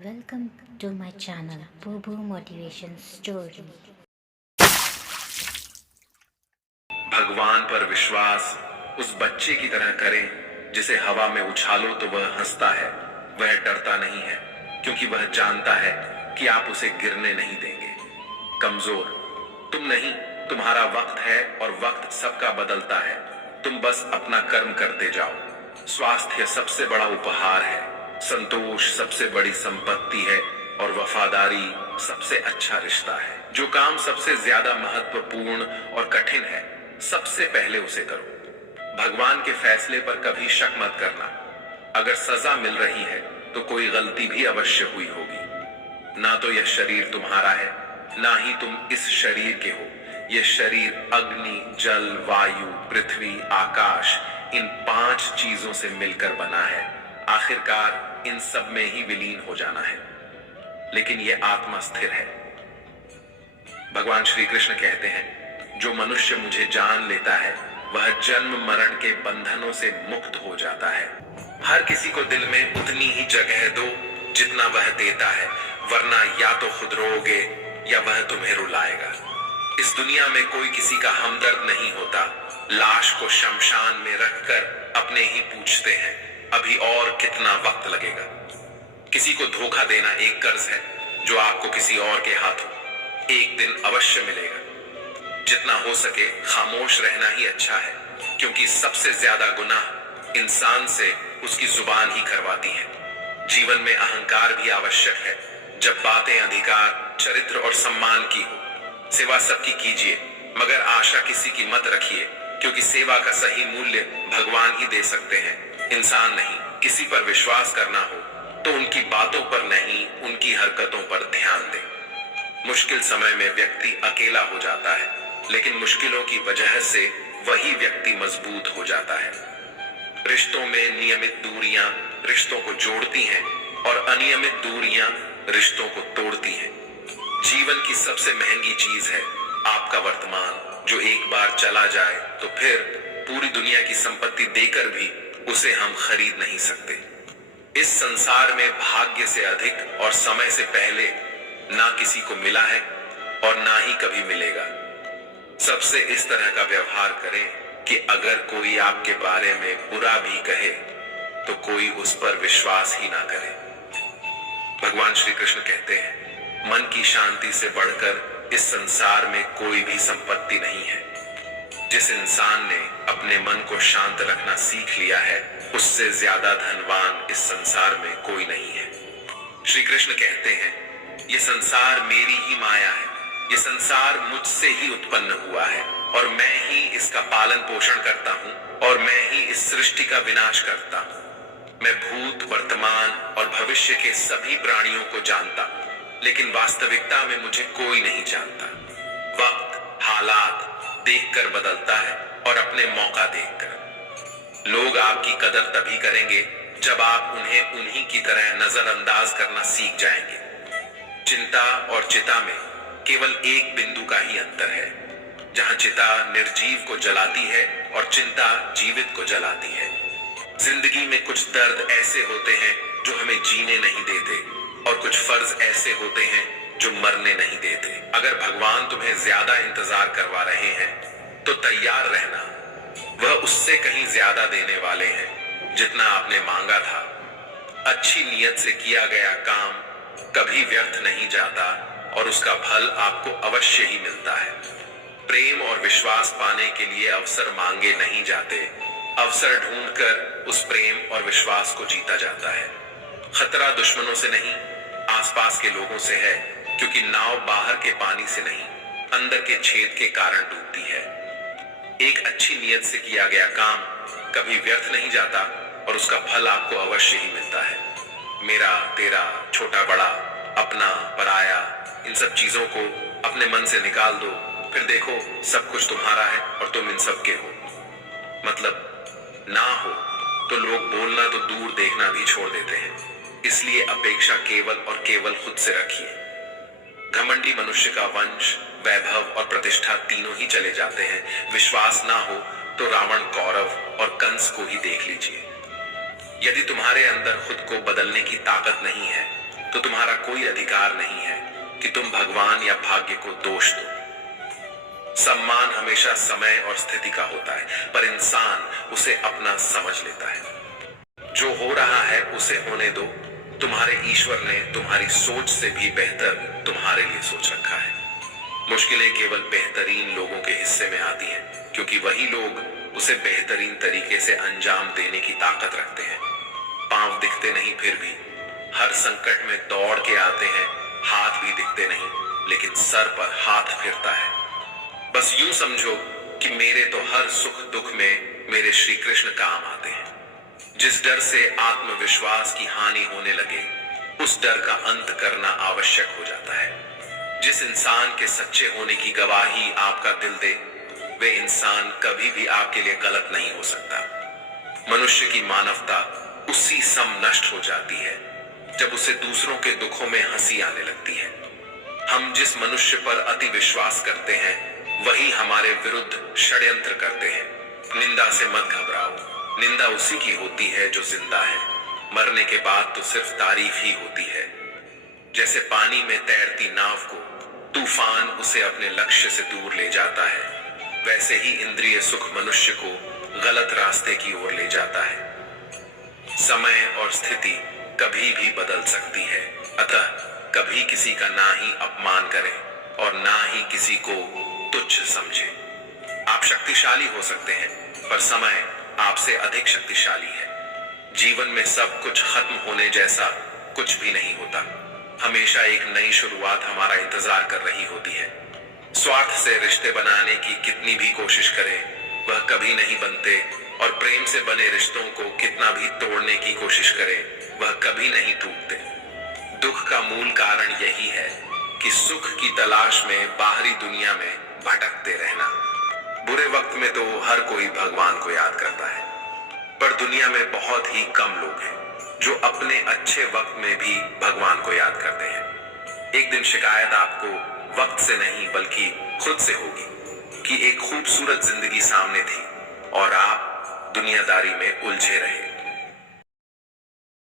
Welcome to my channel, Boo Motivation Story. भगवान पर विश्वास उस बच्चे की तरह करें जिसे हवा में उछालो तो वह हंसता है। वह डरता नहीं है क्योंकि वह जानता है कि आप उसे गिरने नहीं देंगे। कमजोर तुम नहीं, तुम्हारा वक्त है और वक्त सबका बदलता है। तुम बस अपना कर्म करते जाओ। स्वास्थ्य सबसे बड़ा उपहार है, संतोष सबसे बड़ी संपत्ति है और वफादारी सबसे अच्छा रिश्ता है। जो काम सबसे ज्यादा महत्वपूर्ण और कठिन है, सबसे पहले उसे करो। भगवान के फैसले पर कभी शक मत करना। अगर सजा मिल रही है तो कोई गलती भी अवश्य हुई होगी। ना तो यह शरीर तुम्हारा है, ना ही तुम इस शरीर के हो। यह शरीर अग्नि, जल, वायु, पृथ्वी, आकाश, इन 5 चीजों से मिलकर बना है। आखिरकार इन सब में ही विलीन हो जाना है, लेकिन यह आत्मा स्थिर है। भगवान श्री कृष्ण कहते हैं, जो मनुष्य मुझे जान लेता है वह जन्म मरण के बंधनों से मुक्त हो जाता है। हर किसी को दिल में उतनी ही जगह दो जितना वह देता है, वरना या तो खुद रोओगे या वह तुम्हें रुलाएगा। इस दुनिया में कोई किसी का हमदर्द नहीं होता। लाश को शमशान में रखकर अपने ही पूछते हैं, अभी और कितना वक्त लगेगा। किसी को धोखा देना एक कर्ज है जो आपको किसी और के हाथों एक दिन अवश्य मिलेगा। जितना हो सके खामोश रहना ही अच्छा है, क्योंकि सबसे ज्यादा गुनाह इंसान से उसकी जुबान ही करवाती है। जीवन में अहंकार भी आवश्यक है जब बातें अधिकार, चरित्र और सम्मान की हो। सेवा सबकी कीजिए, मगर आशा किसी की मत रखिए, क्योंकि सेवा का सही मूल्य भगवान ही दे सकते हैं, इंसान नहीं। किसी पर विश्वास करना हो तो उनकी बातों पर नहीं, उनकी हरकतों पर ध्यान दें। मुश्किल समय में व्यक्ति अकेला हो जाता है, लेकिन मुश्किलों की वजह से वही व्यक्ति मजबूत हो जाता है। रिश्तों में नियमित दूरियां रिश्तों को जोड़ती हैं और अनियमित दूरियां रिश्तों को तोड़ती हैं। जीवन की सबसे महंगी चीज है आपका वर्तमान, जो एक बार चला जाए तो फिर पूरी दुनिया की संपत्ति देकर भी उसे हम खरीद नहीं सकते। इस संसार में भाग्य से अधिक और समय से पहले ना किसी को मिला है और ना ही कभी मिलेगा। सबसे इस तरह का व्यवहार करें कि अगर कोई आपके बारे में बुरा भी कहे तो कोई उस पर विश्वास ही ना करे। भगवान श्री कृष्ण कहते हैं, मन की शांति से बढ़कर इस संसार में कोई भी संपत्ति नहीं है। जिस इंसान ने अपने मन को शांत रखना सीख लिया है, उससे ज्यादा धनवान इस संसार में कोई नहीं है। श्री कृष्ण कहते हैं, ये संसार मेरी ही माया है। ये संसार मुझसे ही उत्पन्न हुआ है और मैं ही इसका पालन पोषण करता हूँ और मैं ही इस सृष्टि का विनाश करता हूँ। मैं भूत, वर्तमान और भविष्य के सभी प्राणियों को जानता हूँ, लेकिन वास्तविकता में मुझे कोई नहीं जानता। वक्त, हालात देखकर बदलता है और अपने मौका देखकर। लोग आपकी कदर तभी करेंगे जब आप उन्हें उन्हीं की तरह नजरअंदाज करना सीख जाएंगे। चिंता और चिता में केवल एक बिंदु का ही अंतर है, जहां चिता निर्जीव को जलाती है और चिंता जीवित को जलाती है। जिंदगी में कुछ दर्द ऐसे होते हैं जो हमें जीने नहीं देते और कुछ फर्ज ऐसे होते हैं जो मरने नहीं देते। अगर भगवान तुम्हें ज्यादा इंतजार करवा रहे हैं तो तैयार रहना, वह उससे कहीं ज्यादा देने वाले हैं जितना आपने मांगा था। अच्छी नीयत से किया गया काम कभी व्यर्थ नहीं जाता और उसका फल आपको अवश्य ही मिलता है। प्रेम और विश्वास पाने के लिए अवसर मांगे नहीं जाते, अवसर ढूंढकर उस प्रेम और विश्वास को जीता जाता है। खतरा दुश्मनों से नहीं, आसपास के लोगों से है, क्योंकि नाव बाहर के पानी से नहीं, अंदर के छेद के कारण डूबती है। एक अच्छी नीयत से किया गया काम कभी व्यर्थ नहीं जाता और उसका फल आपको अवश्य ही मिलता है। मेरा, तेरा, छोटा बड़ा, अपना, पराया, इन सब चीजों को अपने मन से निकाल दो, फिर देखो सब कुछ तुम्हारा है और तुम इन सब के हो। मतलब ना हो तो लोग बोलना तो दूर देखना भी छोड़ देते हैं। इसलिए अपेक्षा केवल और केवल खुद से रखिए। घमंडी मनुष्य का वंश, वैभव और प्रतिष्ठा तीनों ही चले जाते हैं। विश्वास ना हो तो रावण, कौरव और कंस को ही देख लीजिए। यदि तुम्हारे अंदर खुद को बदलने की ताकत नहीं है तो तो तुम्हारा कोई अधिकार नहीं है कि तुम भगवान या भाग्य को दोष दो। सम्मान हमेशा समय और स्थिति का होता है, पर इंसान उसे अपना समझ लेता है। जो हो रहा है उसे होने दो। तुम्हारे ईश्वर ने तुम्हारी सोच से भी बेहतर तुम्हारे लिए सोच रखा है। मुश्किलें केवल बेहतरीन लोगों के हिस्से में आती हैं, क्योंकि वही लोग उसे बेहतरीन तरीके से अंजाम देने की ताकत रखते हैं। पांव दिखते नहीं, फिर भी हर संकट में दौड़ के आते हैं। हाथ भी दिखते नहीं, लेकिन सर पर हाथ फिरता है। बस यूं समझो कि मेरे तो हर सुख दुख में मेरे श्री कृष्ण काम आते हैं। जिस डर से आत्मविश्वास की हानि होने लगे, उस डर का अंत करना आवश्यक हो जाता है। जिस इंसान के सच्चे होने की गवाही आपका दिल दे, वे इंसान कभी भी आपके लिए गलत नहीं हो सकता। मनुष्य की मानवता उसी सम नष्ट हो जाती है जब उसे दूसरों के दुखों में हंसी आने लगती है। हम जिस मनुष्य पर अति विश्वास करते हैं, वही हमारे विरुद्ध षड्यंत्र करते हैं। निंदा से मत घबराओ, निंदा उसी की होती है जो जिंदा है। मरने के बाद तो सिर्फ तारीफ ही होती है। जैसे पानी में तैरती नाव को तूफान उसे अपने लक्ष्य से दूर ले जाता है, वैसे ही इंद्रिय सुख मनुष्य को गलत रास्ते की ओर ले जाता है। समय और स्थिति कभी भी बदल सकती है, अतः कभी किसी का ना ही अपमान करें और ना ही किसी को तुच्छ समझें। आप शक्तिशाली हो सकते हैं, पर समय आपसे अधिक शक्तिशाली है। जीवन में सब कुछ खत्म होने जैसा कुछ भी नहीं होता। हमेशा एक नई शुरुआत हमारा इंतजार कर रही होती है। स्वार्थ से रिश्ते बनाने की कितनी भी कोशिश करें, वह कभी नहीं बनते, और प्रेम से बने रिश्तों को कितना भी तोड़ने की कोशिश करें, वह कभी नहीं टूटते। दुख का मूल कारण यही है कि सुख की तलाश में बाहरी दुनिया में भटकते रहना। बुरे वक्त में तो हर कोई भगवान को याद करता है, पर दुनिया में बहुत ही कम लोग हैं जो अपने अच्छे वक्त में भी भगवान को याद करते हैं। एक दिन शिकायत आपको वक्त से नहीं बल्कि खुद से होगी कि एक खूबसूरत जिंदगी सामने थी और आप दुनियादारी में उलझे रहे।